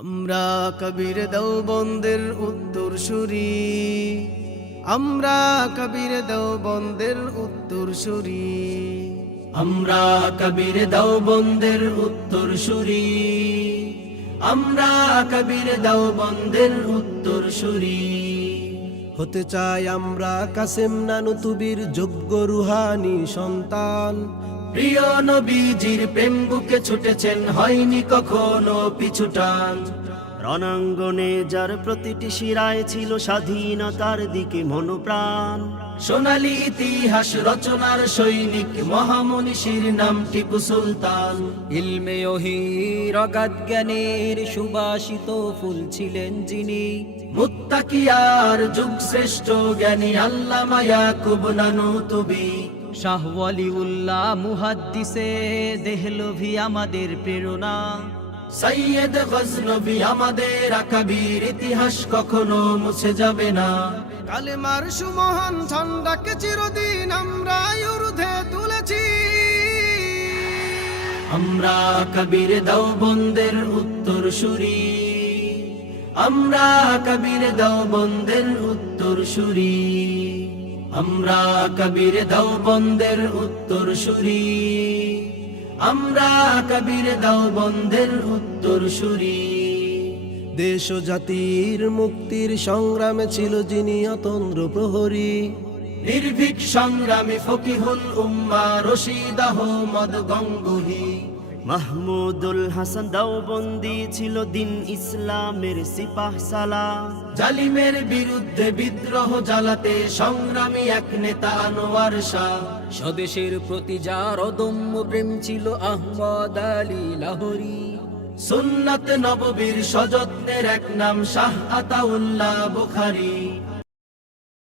আমরা কবির দেওবন্দের উত্তরসূরি, আমরা কবির দেওবন্দের উত্তরসূরি, আমরা কবির দেওবন্দের উত্তরসূরি, আমরা কবির দেওবন্দের উত্তরসূরি। হতে চাই আমরা কাসেম নানুতুবির যোগ্য রুহানি সন্তান। প্রিয় নবীজির প্রেম বুকে ছুটেছেন, হয়নি কখনো পিছুটান। রণাঙ্গনে যার প্রতিটি শিরায় ছিল স্বাধীনতার দিকে মনোপ্রাণ। সোনালী ইতিহাস রচনার সৈনিক মহামনীষীর নাম টিপু সুলতান। ইলমে ওহীর অগাধ জ্ঞানের সুবাসিত ফুল ছিলেন যিনি। মুত্তাকিয়ার যুগ শ্রেষ্ঠ জ্ঞানী আল্লামা ইয়াকুব নানুতুবি। শাহ ওয়ালিউল্লাহ মুহাদ্দিসে দেহলভী আমাদের প্রেরণা। সৈয়দ গজনবী আমাদের আকাবির, ইতিহাস কখনো মুছে যাবে না। কালেমার সুমহান ঝান্ডাকে চিরদিন আমরা ঊর্ধ্বে তুলেছি। আমরা কবির দেওবন্দের উত্তরসূরি, আমরা কবির দেওবন্দের উত্তরসূরি, আমরা কবির দেওবন্দের উত্তরসূরি, আমরা কবির দেওবন্দের উত্তরসূরি। দেশ ও জাতির মুক্তির সংগ্রামে ছিল যিনি অতন্দ্র প্রহরী। নির্ভীক সংগ্রামী ফকিহুল উম্মাহ রশিদ আহমদ গঙ্গুহি। মাহমুদুল হাসান দেওবন্দি ছিল দিন ইসলামের সিপাহ সালার। জালিমের বিরুদ্ধে বিদ্রোহ জ্বালাতে সংগ্রামী এক নেতা আনোয়ার শাহ। স্বদেশের প্রতি যার অদম্য প্রেম ছিল আহমদ আলী লাহোরী। সুন্নাত নববীর সযত্নের এক নাম শাহ আতাউল্লাহ বুখারী।